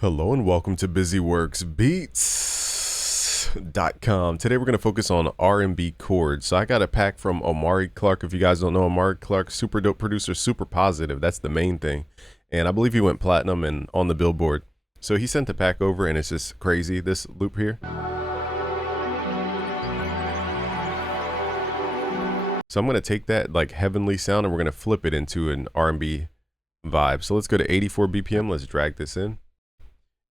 Hello and welcome to BusyWorksBeats.com. Today we're going to focus on R&B chords. So I got a pack from Omari Clark. If you guys don't know Omari Clark, super dope producer, super positive. That's the main thing. And I believe he went platinum and on the Billboard. So he sent the pack over and it's just crazy, this loop here. So I'm going to take that like heavenly sound and we're going to flip it into an R&B vibe. So let's go to 84 BPM. Let's drag this in.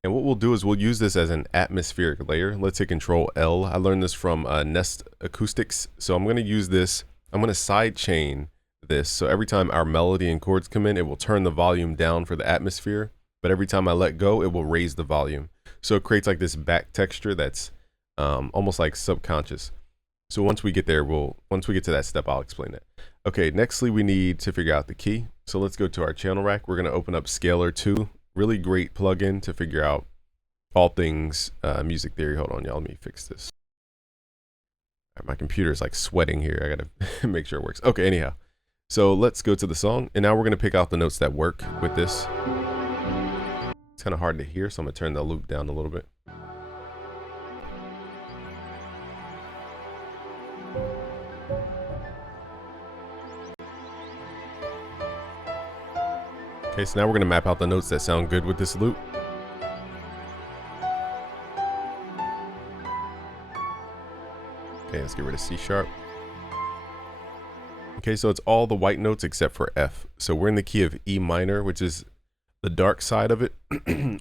And what we'll do is we'll use this as an atmospheric layer. Let's hit Control L. I learned this from Nest Acoustics. So I'm going to use this. I'm going to side chain this. So every time our melody and chords come in, it will turn the volume down for the atmosphere. But every time I let go, it will raise the volume. So it creates like this back texture that's almost like subconscious. So once we get there, once we get to that step, I'll explain it. Okay, nextly we need to figure out the key. So let's go to our channel rack. We're going to open up Scalar 2. Really great plugin to figure out all things music theory. Hold on, y'all. Let me fix this. All right, my computer is like sweating here. I gotta make sure it works. Okay, anyhow. So let's go to the song. And now we're going to pick out the notes that work with this. It's kind of hard to hear, so I'm going to turn the loop down a little bit. Okay, so now we're going to map out the notes that sound good with this loop. Okay, let's get rid of C sharp. Okay, so it's all the white notes except for F. So we're in the key of E minor, which is the dark side of it,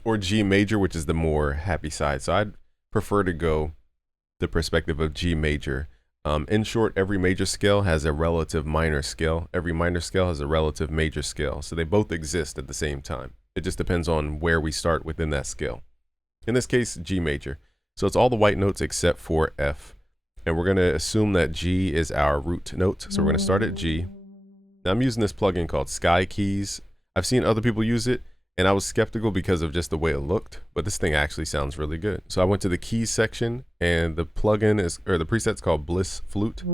or G major, which is the more happy side. So I'd prefer to go the perspective of G major. In short, every major scale has a relative minor scale. Every minor scale has a relative major scale. So they both exist at the same time. It just depends on where we start within that scale. In this case, G major. So it's all the white notes except for F. And we're going to assume that G is our root note. So we're going to start at G. Now I'm using this plugin called Sky Keys. I've seen other people use it, and I was skeptical because of just the way it looked, but this thing actually sounds really good. So I went to the keys section, and the plugin is, or the preset's called Bliss Flute.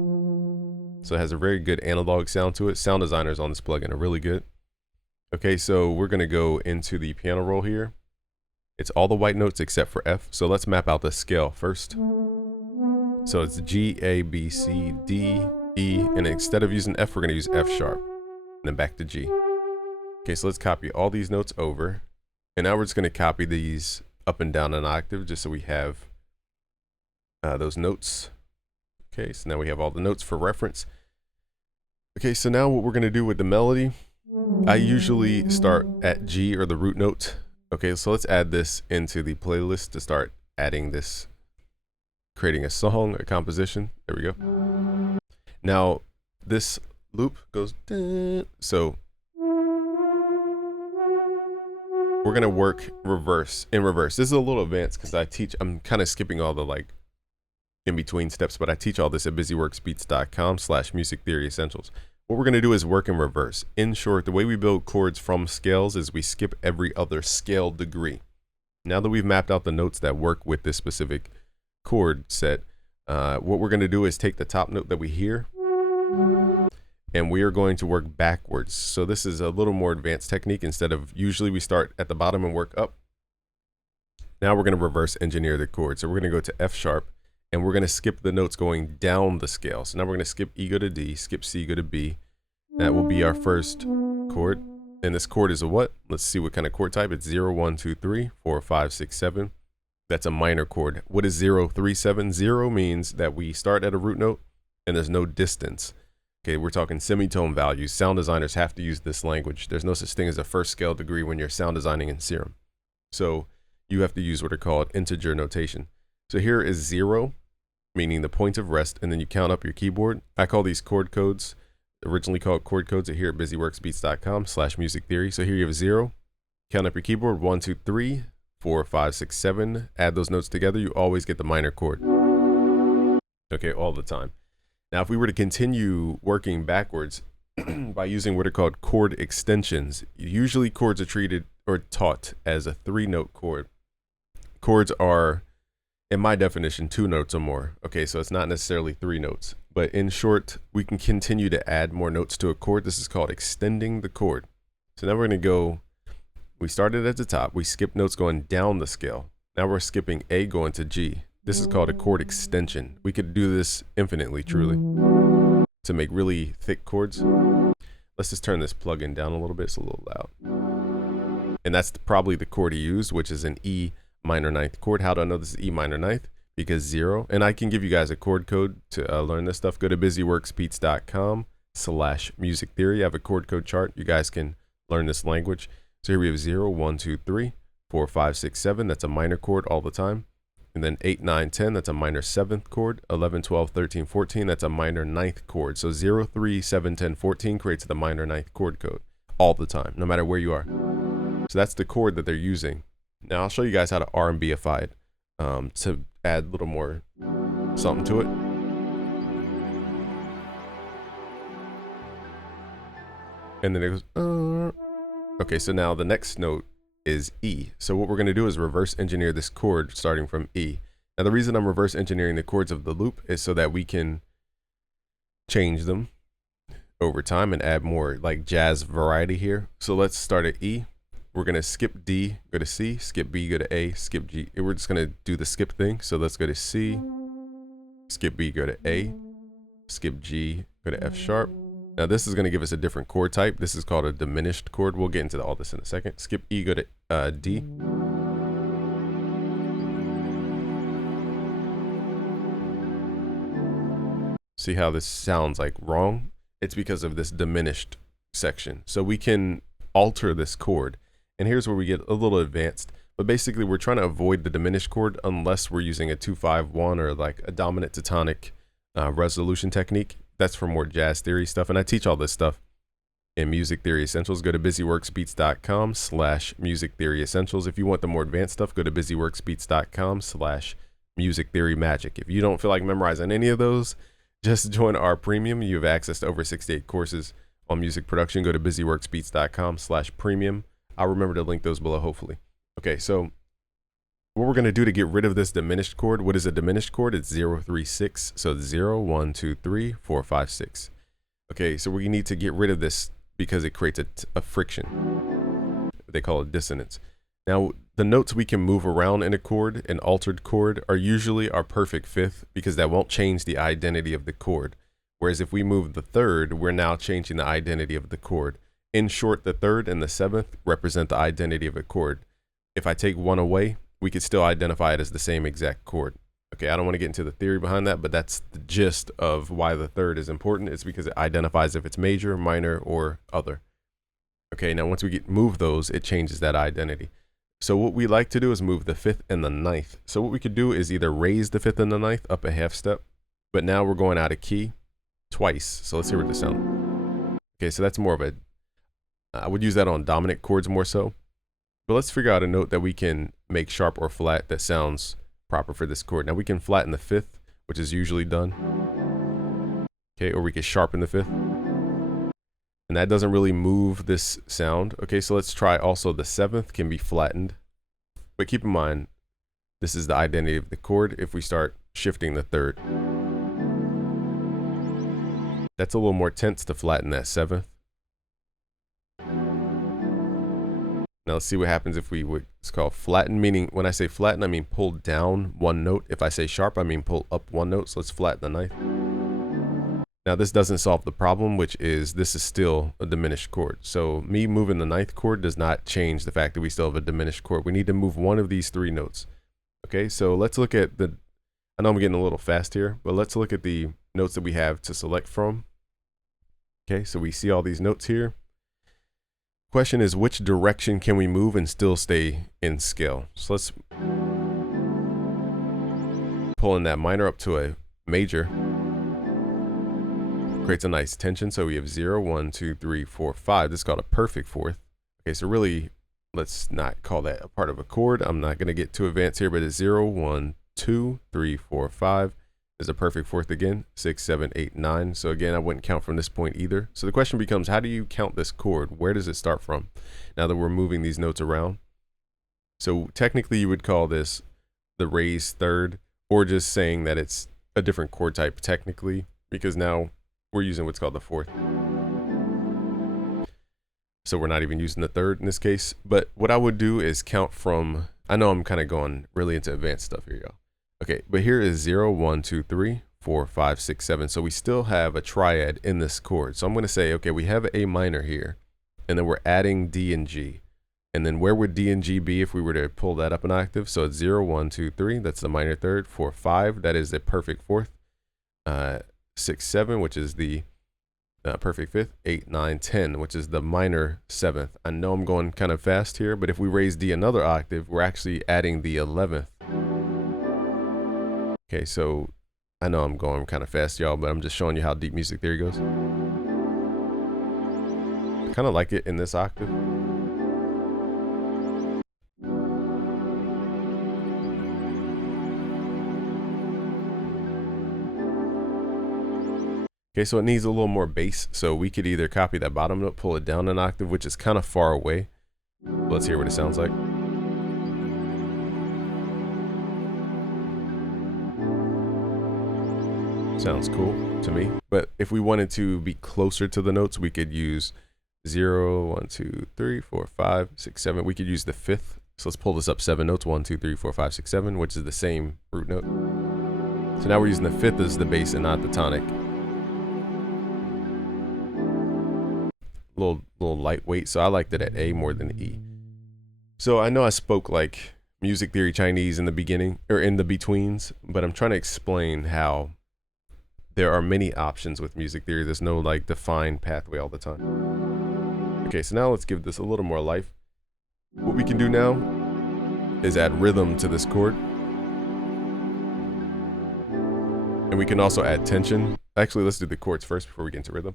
So it has a very good analog sound to it. Sound designers on this plugin are really good. Okay, so we're gonna go into the piano roll here. It's all the white notes except for F. So let's map out the scale first. So it's G, A, B, C, D, E, and instead of using F, we're gonna use F sharp, and then back to G. Okay, so let's copy all these notes over. And now we're just going to copy these up and down an octave just so we have those notes. Okay, so now we have all the notes for reference. Okay, so now what we're going to do with the melody, I usually start at G or the root note. Okay, so let's add this into the playlist to start adding this, creating a song, a composition. There we go. Now, this loop goes, so we're going to work in reverse. This is a little advanced because I'm kind of skipping all the like in between steps, but I teach all this at busyworksbeats.com/music theory essentials. What we're going to do is work in reverse. In short, the way we build chords from scales is we skip every other scale degree. Now that we've mapped out the notes that work with this specific chord set, what we're going to do is take the top note that we hear, and we are going to work backwards. So this is a little more advanced technique. Instead of usually we start at the bottom and work up. Now we're going to reverse engineer the chord. So we're going to go to F sharp, and we're going to skip the notes going down the scale. So now we're going to skip E, go to D, skip C, go to B. That will be our first chord. And this chord is a what? Let's see what kind of chord type. It's 0, 1, 2, 3, 4, 5, 6, 7. That's a minor chord. What is 0, 3, 7? 0 means that we start at a root note and there's no distance. Okay, we're talking semitone values. Sound designers have to use this language. There's no such thing as a first scale degree when you're sound designing in Serum. So you have to use what are called integer notation. So here is 0, meaning the point of rest, and then you count up your keyboard. I call these chord codes, originally called chord codes, here at busyworksbeats.com/music theory. So here you have 0, count up your keyboard, 1, 2, 3, 4, 5, 6, 7. Add those notes together, you always get the minor chord. Okay, all the time. Now, if we were to continue working backwards by using what are called chord extensions, usually chords are treated or taught as a 3-note chord. Chords are, in my definition, 2 notes or more. Okay, so it's not necessarily 3 notes, but in short, we can continue to add more notes to a chord. This is called extending the chord. So now we're going to go We started at the top. We skipped notes going down the scale. Now we're skipping A going to G. This is called a chord extension. We could do this infinitely, truly, to make really thick chords. Let's just turn this plugin down a little bit. It's a little loud. And that's probably the chord he used, which is an E minor ninth chord. How do I know this is E minor ninth? Because 0, and I can give you guys a chord code to learn this stuff. Go to busyworksbeats.com/music theory. I have a chord code chart. You guys can learn this language. So here we have 0, 1, 2, 3, 4, 5, 6, 7. That's a minor chord all the time. And then 8, 9, 10, that's a minor 7th chord. 11, 12, 13, 14, that's a minor 9th chord. So 0, 3, 7, 10, 14 creates the minor 9th chord code all the time, no matter where you are. So that's the chord that they're using. Now I'll show you guys how to R&B-ify it to add a little more something to it. And then it goes, okay, so now the next note is E. So what we're going to do is reverse engineer this chord starting from E. Now the reason I'm reverse engineering the chords of the loop is so that we can change them over time and add more like jazz variety here. So let's start at E. We're going to skip D, go to C, skip B, go to A, skip G. We're just going to do the skip thing. So let's go to C, skip B, go to A, skip G, go to F sharp. Now this is going to give us a different chord type. This is called a diminished chord. We'll get into all this in a second. Skip E, go to D. See how this sounds like wrong? It's because of this diminished section. So we can alter this chord. And here's where we get a little advanced. But basically we're trying to avoid the diminished chord unless we're using a 2-5-1 or like a dominant to tonic resolution technique. That's for more jazz theory stuff. And I teach all this stuff in Music Theory Essentials. Go to busyworksbeats.com/music theory essentials. If you want the more advanced stuff, go to busyworksbeats.com/music theory magic. If you don't feel like memorizing any of those, just join our premium. You have access to over 68 courses on music production. Go to busyworksbeats.com/premium. I'll remember to link those below, hopefully. Okay, so what we're going to do to get rid of this diminished chord, what is a diminished chord? It's 0, 3, 6. So it's 0, 1, 2, 3, 4, 5, 6. Okay, so we need to get rid of this because it creates a friction. They call it dissonance. Now, the notes we can move around in a chord, an altered chord, are usually our perfect fifth because that won't change the identity of the chord. Whereas if we move the third, we're now changing the identity of the chord. In short, the third and the seventh represent the identity of a chord. If I take one away, we could still identify it as the same exact chord. Okay, I don't want to get into the theory behind that, but that's the gist of why the third is important. It's because it identifies if it's major, minor, or other. Okay, now once we move those, it changes that identity. So what we like to do is move the fifth and the ninth. So what we could do is either raise the fifth and the ninth up a half step, but now we're going out of key twice. So let's hear what this sounds. Okay, so that's more of a, I would use that on dominant chords more so. But let's figure out a note that we can make sharp or flat that sounds proper for this chord. Now we can flatten the fifth, which is usually done. Okay, or we can sharpen the fifth. And that doesn't really move this sound. Okay, so let's try also the seventh can be flattened. But keep in mind, this is the identity of the chord if we start shifting the third. That's a little more tense to flatten that seventh. Now let's see what happens if we would, it's called flatten, meaning when I say flatten, I mean pull down one note. If I say sharp, I mean pull up one note. So let's flatten the ninth. Now this doesn't solve the problem, which is this is still a diminished chord. So me moving the ninth chord does not change the fact that we still have a diminished chord. We need to move one of these three notes. Okay, so let's look at the, I know I'm getting a little fast here, but let's look at the notes that we have to select from. Okay, so we see all these notes here. Question is, which direction can we move and still stay in scale? So let's pull in that minor up to a major. Creates a nice tension. So we have 0, 1, 2, 3, 4, 5. This is called a perfect fourth. Okay, so really, let's not call that a part of a chord. I'm not going to get too advanced here, but it's 0, 1, 2, 3, 4, 5. There's a perfect fourth again, 6, 7, 8, 9. So again, I wouldn't count from this point either. So the question becomes, how do you count this chord? Where does it start from? Now that we're moving these notes around. So technically you would call this the raised third, or just saying that it's a different chord type technically, because now we're using what's called the fourth. So we're not even using the third in this case. But what I would do is count from, I know I'm kind of going really into advanced stuff here, y'all. Okay, but here is 0, 1, 2, 3, 4, 5, 6, 7. So we still have a triad in this chord. So I'm going to say, okay, we have A minor here, and then we're adding D and G. And then where would D and G be if we were to pull that up an octave? So it's 0, 1, 2, 3, that's the minor third. 4, 5, that is the perfect fourth. 6, 7, which is the perfect fifth. 8, 9, 10, which is the minor seventh. I know I'm going kind of fast here, but if we raise D another octave, we're actually adding the 11th. Okay, so I know I'm going kind of fast, y'all, but I'm just showing you how deep music theory goes. I kind of like it in this octave. Okay, so it needs a little more bass, so we could either copy that bottom note, pull it down an octave, which is kind of far away. Let's hear what it sounds like. Sounds cool to me. But if we wanted to be closer to the notes, we could use 0, 1, 2, 3, 4, 5, 6, 7. We could use the fifth. So let's pull this up 7 notes, 1, 2, 3, 4, 5, 6, 7, which is the same root note. So now we're using the fifth as the bass and not the tonic. Little lightweight, so I liked it at A more than E. So I know I spoke like music theory Chinese in the beginning, or in the betweens, but I'm trying to explain how there are many options with music theory. There's no like defined pathway all the time. Okay, so now let's give this a little more life. What we can do now is add rhythm to this chord. And we can also add tension. Actually, let's do the chords first before we get into rhythm.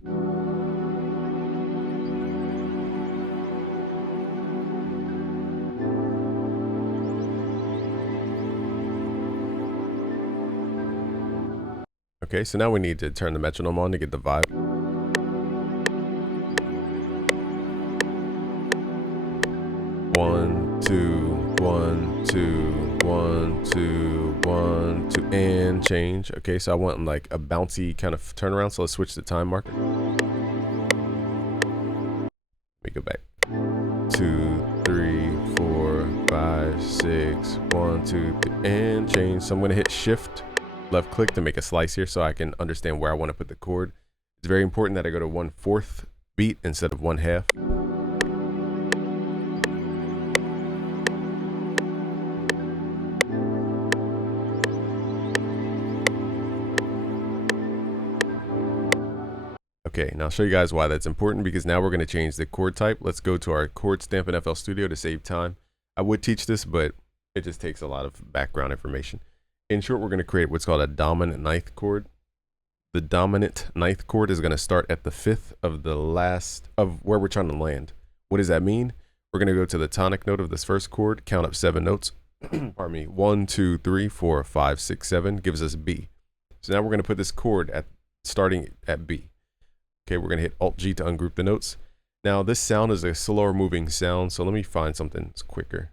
Okay, so now we need to turn the metronome on to get the vibe. One, two, 1, 2, 1, 2, 1, 2, and change. Okay, so I want like a bouncy kind of turnaround. So let's switch the time marker. Let me go back. 2, 3, 4, 5, 6, 1, 2, 3, and change. So I'm gonna hit shift left click to make a slice here so I can understand where I want to put the chord. It's very important that I go to 1/4 beat instead of 1/2. Okay, now I'll show you guys why that's important, because now we're going to change the chord type. Let's go to our chord stamp in FL Studio to save time. I would teach this, but it just takes a lot of background information. In short, we're going to create what's called a dominant ninth chord. The dominant ninth chord is going to start at the fifth of the last of where we're trying to land. What does that mean? We're going to go to the tonic note of this first chord, count up 7 notes. Pardon me. 1, 2, 3, 4, 5, 6, 7 gives us B. So now we're going to put this chord at starting at B. Okay, we're going to hit Alt G to ungroup the notes. Now this sound is a slower moving sound, so let me find something that's quicker.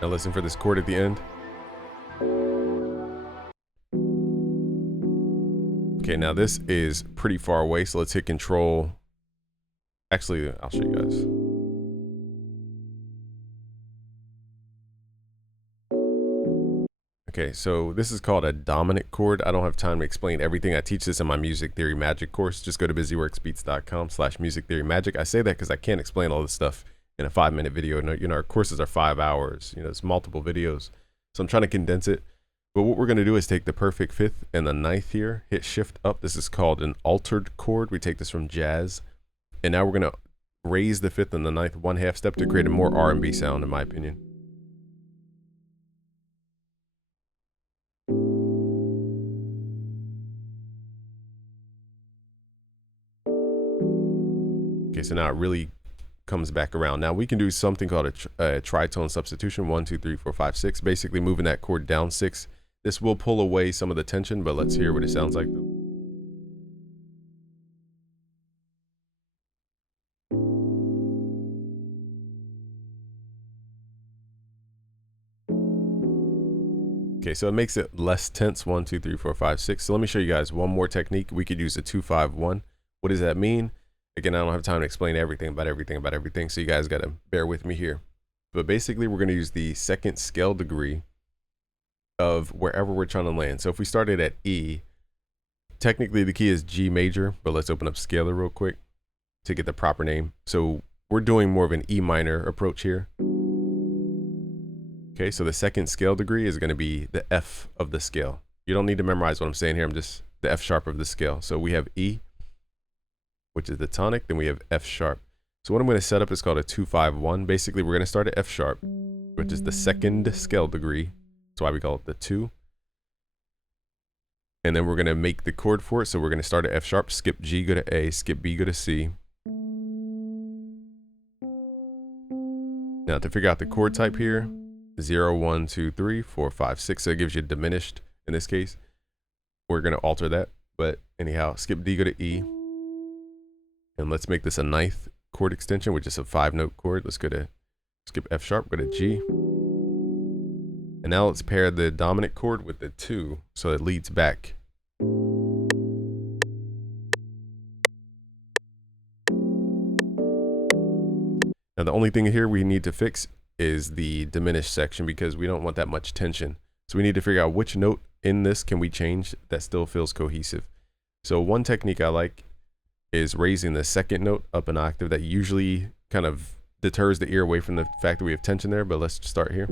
Now listen for this chord at the end. Okay, now this is pretty far away, so let's hit Control. Actually, I'll show you guys. Okay, so this is called a dominant chord. I don't have time to explain everything. I teach this in my Music Theory Magic course. Just go to busyworksbeats.com/music theory magic. I say that because I can't explain all this stuff in a 5-minute video. You know, our courses are 5 hours. You know, it's multiple videos. So I'm trying to condense it. But what we're going to do is take the perfect fifth and the ninth here, hit shift up. This is called an altered chord. We take this from jazz. And now we're going to raise the fifth and the ninth 1/2 step to create a more R&B sound, in my opinion. Okay, so now it really comes back around. Now we can do something called a tritone substitution. 1, 2, 3, 4, 5, 6. Basically moving that chord down 6. This will pull away some of the tension, but let's hear what it sounds like though. Okay, so it makes it less tense. 1, 2, 3, 4, 5, 6. So let me show you guys one more technique. We could use a 2, 5, 1. What does that mean? Again, I don't have time to explain everything about everything. So you guys got to bear with me here. But basically, we're going to use the second scale degree of wherever we're trying to land. So if we started at E, technically the key is G major, but let's open up Scalar real quick to get the proper name. So we're doing more of an E minor approach here. Okay, so the second scale degree is going to be the F of the scale. You don't need to memorize what I'm saying here. I'm just the F sharp of the scale. So we have E, which is the tonic. Then we have F sharp. So what I'm going to set up is called a 2, 5, 1. Basically, we're going to start at F sharp, which is the second scale degree. That's why we call it the 2. And then we're going to make the chord for it. So we're going to start at F sharp, skip G, go to A, skip B, go to C. Now to figure out the chord type here, 0, 1, 2, 3, 4, 5, 6. So it gives you diminished in this case. We're going to alter that. But anyhow, skip D, go to E. And let's make this a 9th chord extension, which is a 5-note chord. Let's go to skip F sharp, go to G. And now let's pair the dominant chord with the 2 so it leads back. Now the only thing here we need to fix is the diminished section because we don't want that much tension. So we need to figure out which note in this can we change that still feels cohesive. So one technique I like is raising the second note up an octave. That usually kind of deters the ear away from the fact that we have tension there, but let's start here.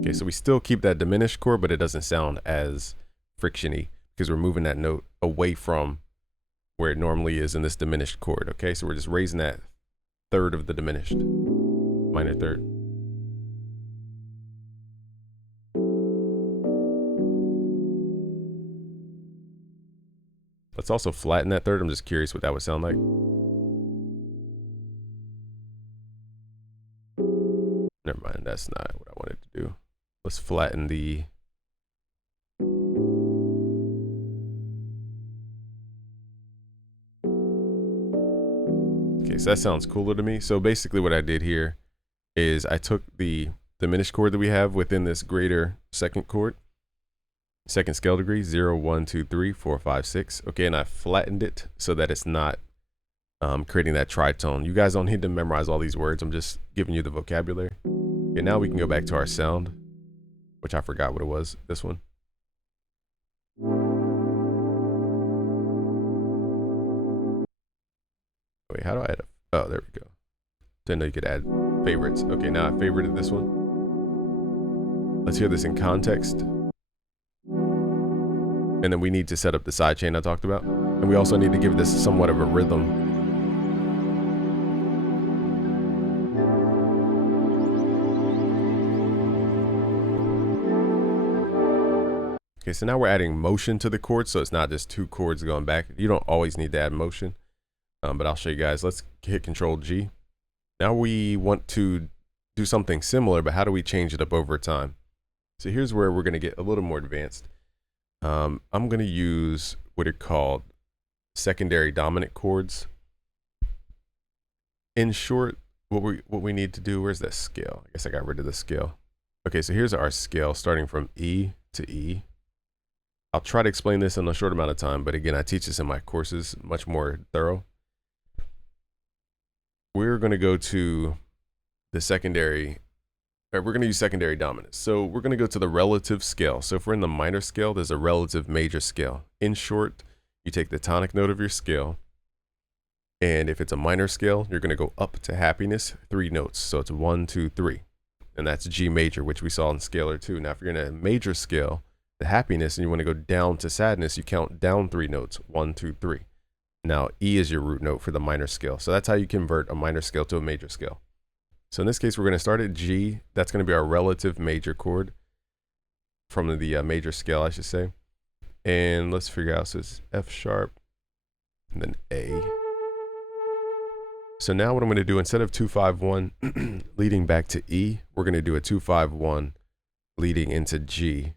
Okay, so we still keep that diminished chord, but it doesn't sound as frictiony because we're moving that note away from where it normally is in this diminished chord. Okay, so we're just raising that third of the diminished, minor third. Let's also flatten that third. I'm just curious what that would sound like. Never mind, that's not what I wanted to do. Let's flatten the... Okay, so that sounds cooler to me. So basically what I did here is I took the diminished chord that we have within this greater second chord, second scale degree, 0, 1, 2, 3, 4, 5, 6. Okay, and I flattened it so that it's not creating that tritone. You guys don't need to memorize all these words. I'm just giving you the vocabulary. Okay, now we can go back to our sound, which I forgot what it was, this one. Wait, how do I add a... Oh, there we go. Didn't know you could add favorites. Okay, now I favorited this one. Let's hear this in context. And then we need to set up the sidechain I talked about. And we also need to give this somewhat of a rhythm. Okay, so now we're adding motion to the chord, so it's not just 2 chords going back. You don't always need to add motion, but I'll show you guys. Let's hit Control G. Now we want to do something similar, but how do we change it up over time? So here's where we're going to get a little more advanced. I'm going to use what are called secondary dominant chords. In short, what we need to do, where's that scale? I guess I got rid of the scale. Okay, so here's our scale starting from E to E. I'll try to explain this in a short amount of time, but again, I teach this in my courses, much more thorough. We're going to go to the secondary, or we're going to use secondary dominance. So we're going to go to the relative scale. So if we're in the minor scale, there's a relative major scale. In short, you take the tonic note of your scale, and if it's a minor scale, you're going to go up to happiness 3 notes. So it's 1, 2, 3, and that's G major, which we saw in scalar 2. Now, if you're in a major scale, the happiness, and you want to go down to sadness, you count down 3 notes, 1, 2, 3. Now E is your root note for the minor scale. So that's how you convert a minor scale to a major scale. So in this case, we're going to start at G. That's going to be our relative major chord from the major scale, I should say. And let's figure out, so it's F sharp and then A. So now what I'm going to do, instead of 2, 5, 1 leading back to E, we're going to do a 2, 5, 1 leading into G.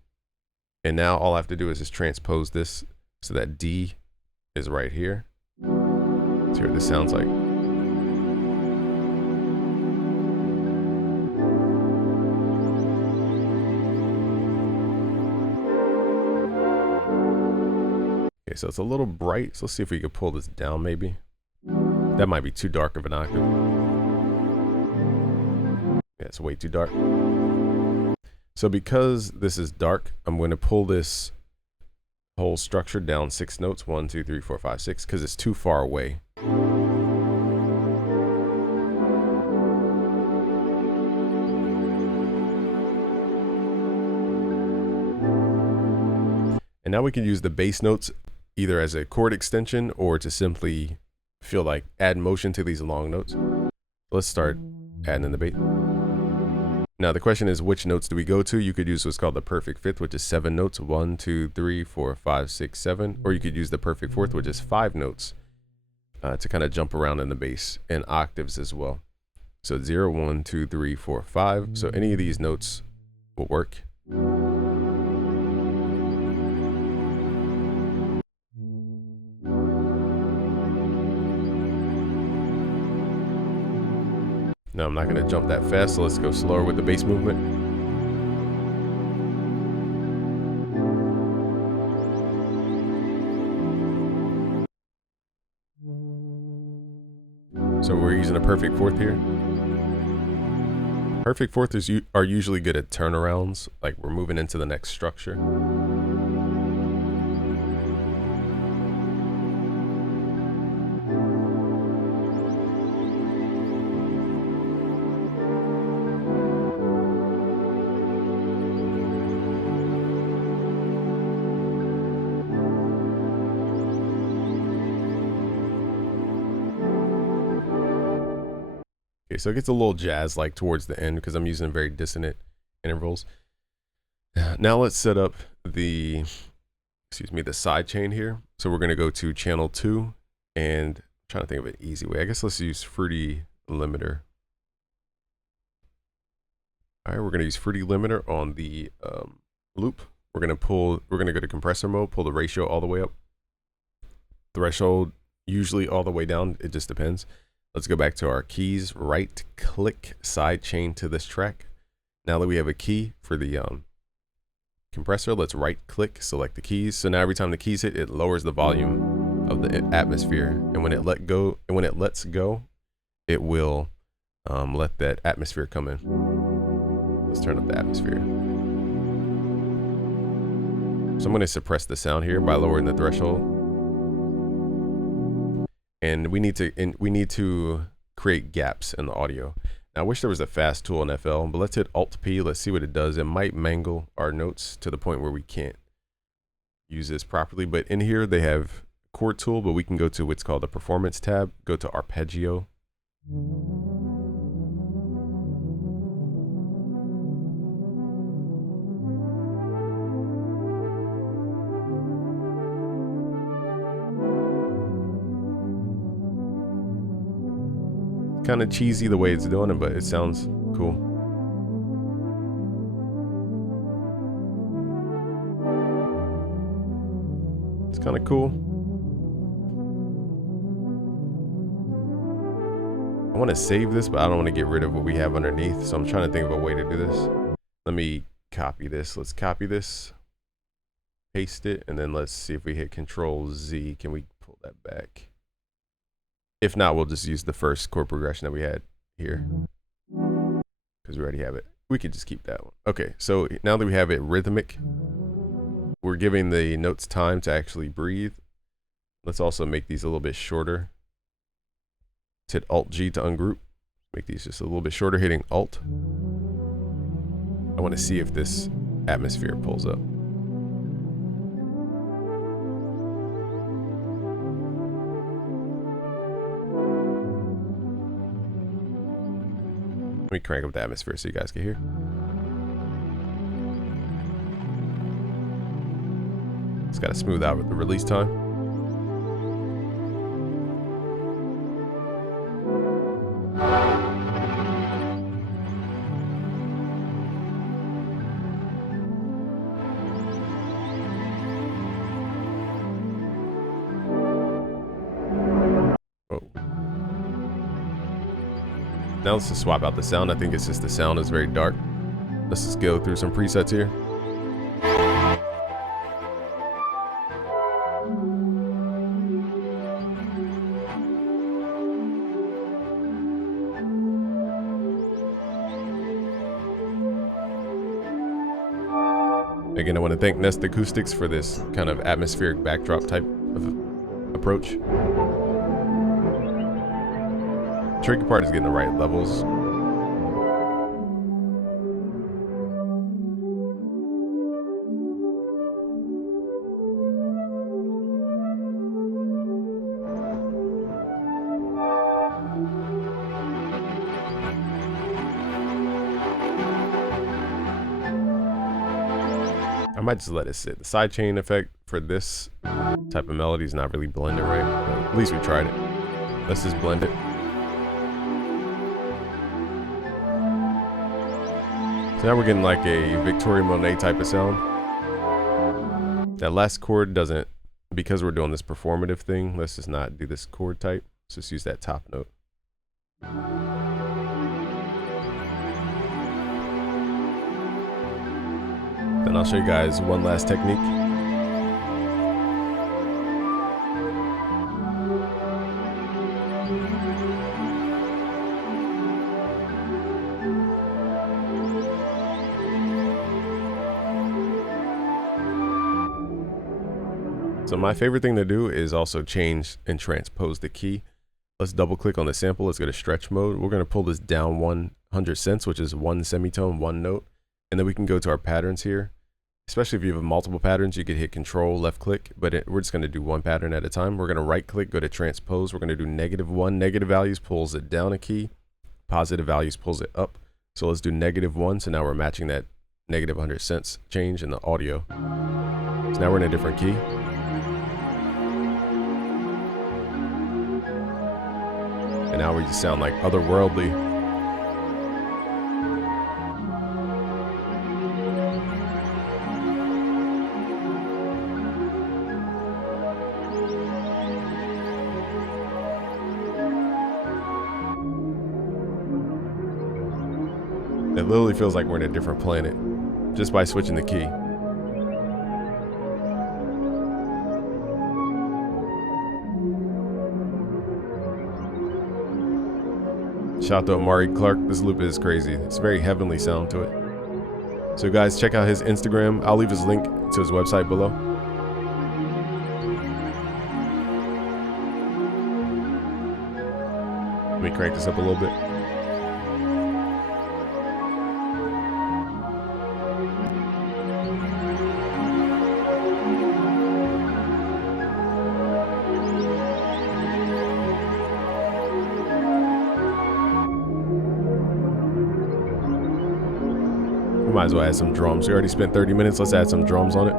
And now all I have to do is just transpose this so that D is right here. Let's hear what this sounds like. Okay, so it's a little bright. So let's see if we could pull this down maybe. That might be too dark of an octave. Yeah, it's way too dark. So because this is dark, I'm going to pull this whole structure down 6 notes. 1, 2, 3, 4, 5, 6, because it's too far away. And now we can use the bass notes either as a chord extension or to simply feel like add motion to these long notes. Let's start adding in the bass. Now the question is, which notes do we go to? You could use what's called the perfect fifth, which is 7 notes. 1, 2, 3, 4, 5, 6, 7. Or you could use the perfect fourth, which is 5 notes to kind of jump around in the bass, and octaves as well. So 0, 1, 2, 3, 4, 5. So any of these notes will work. Now I'm not going to jump that fast, so let's go slower with the bass movement. So we're using a perfect fourth here. Perfect fourths are usually good at turnarounds, like we're moving into the next structure. Okay, so it gets a little jazz-like towards the end because I'm using very dissonant intervals. Now let's set up the, the side chain here. So we're going to go to channel 2, and I'm trying to think of an easy way. I guess let's use Fruity Limiter. All right, we're going to use Fruity Limiter on the loop. We're going to go to compressor mode, pull the ratio all the way up. Threshold usually all the way down. It just depends. Let's go back to our keys, right click side chain to this track. Now that we have a key for the compressor, let's right click, select the keys. So now every time the keys hit, it lowers the volume of the atmosphere. And when it lets go, it will let that atmosphere come in. Let's turn up the atmosphere. So I'm going to suppress the sound here by lowering the threshold. And we need to create gaps in the audio. Now, I wish there was a fast tool in FL, but let's hit Alt-P. Let's see what it does. It might mangle our notes to the point where we can't use this properly. But in here, they have a chord tool, but we can go to what's called the Performance tab, go to Arpeggio. Kind of cheesy the way it's doing it, but it sounds cool. It's kind of cool. I want to save this, but I don't want to get rid of what we have underneath. So I'm trying to think of a way to do this. Let me copy this. Let's copy this, paste it, and then let's see if we hit Control Z. Can we pull that back? If not, we'll just use the first chord progression that we had here because we already have it. We could just keep that one. Okay, so now that we have it rhythmic, we're giving the notes time to actually breathe. Let's also make these a little bit shorter. Let's hit Alt-G to ungroup. Make these just a little bit shorter, hitting Alt. I want to see if this atmosphere pulls up. Let me crank up the atmosphere so you guys can hear. It's got to smooth out with the release time. Now let's just swap out the sound. I think it's just the sound is very dark. Let's just go through some presets here. Again, I want to thank Nest Acoustics for this kind of atmospheric backdrop type of approach. Tricky part is getting the right levels. I might just let it sit. The sidechain effect for this type of melody is not really blended right, but at least we tried it. Let's just blend it. So now we're getting like a Victoria Monet type of sound. That last chord doesn't, because we're doing this performative thing, let's just not do this chord type. Let's just use that top note. Then I'll show you guys one last technique. So my favorite thing to do is also change and transpose the key. Let's double click on the sample. Let's go to stretch mode. We're going to pull this down 100 cents, which is one semitone, one note. And then we can go to our patterns here. Especially if you have multiple patterns, you could hit control, left click, but we're just going to do one pattern at a time. We're going to right click, go to transpose. We're going to do -1. Negative values pulls it down a key. Positive values pulls it up. So let's do -1. So now we're matching that -100 cents change in the audio. So now we're in a different key. And now we just sound like otherworldly. It literally feels like we're in a different planet just by switching the key. Shout out to Amari Clark. This loop is crazy. It's a very heavenly sound to it. So guys, check out his Instagram. I'll leave his link to his website below. Let me crank this up a little bit. We might as well add some drums. We already spent 30 minutes. Let's add some drums on it.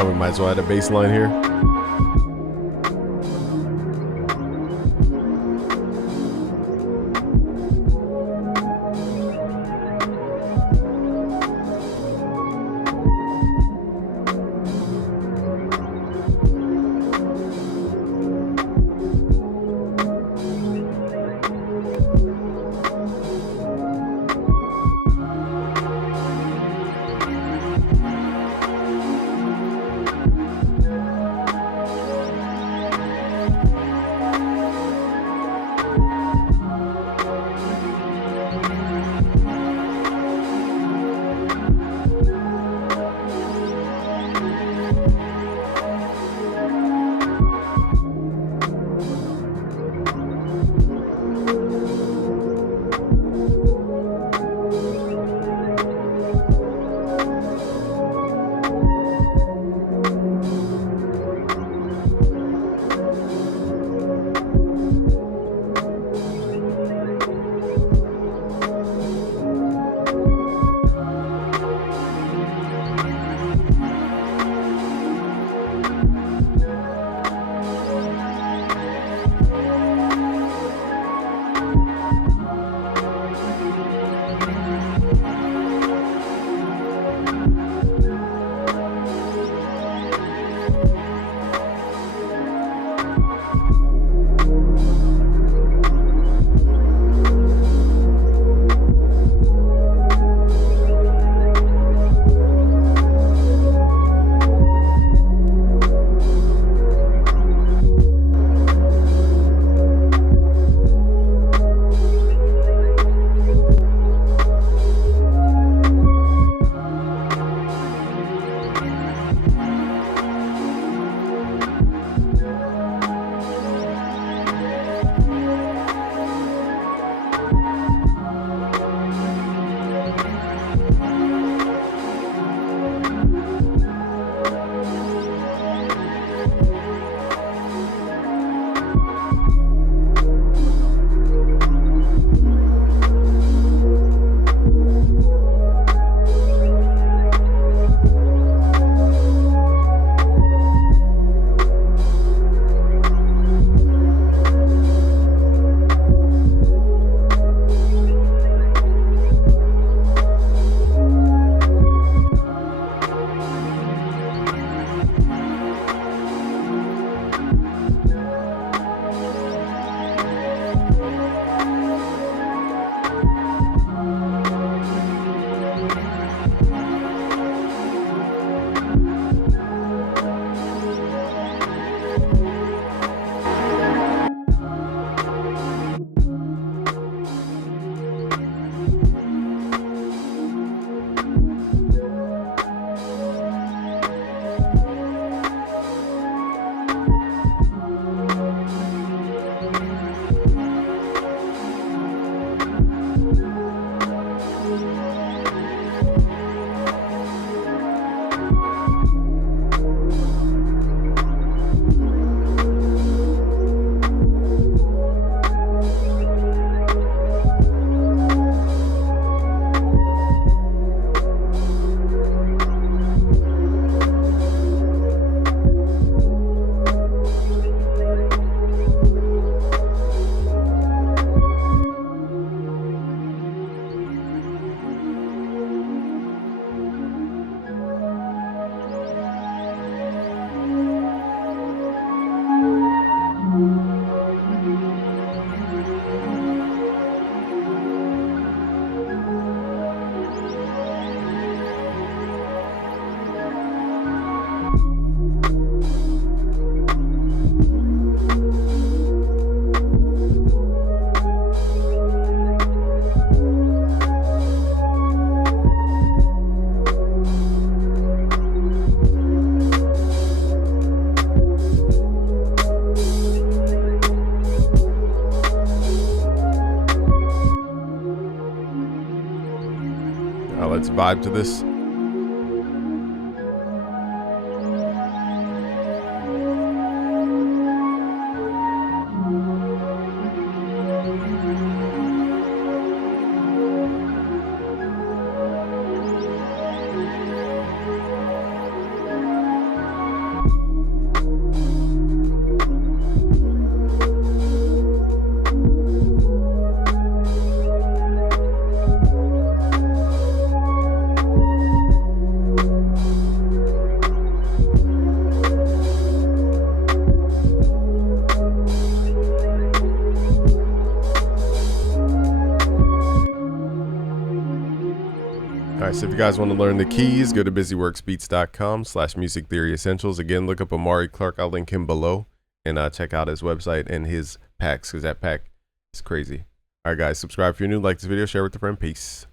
Now we might as well add a bass line here. Let's vibe to this. All right, so if you guys want to learn the keys, go to busyworksbeats.com/music theory essentials. Again, look up Amari Clark. I'll link him below, and check out his website and his packs, because that pack is crazy. All right, guys, subscribe if you're new, like this video, share with a friend. Peace.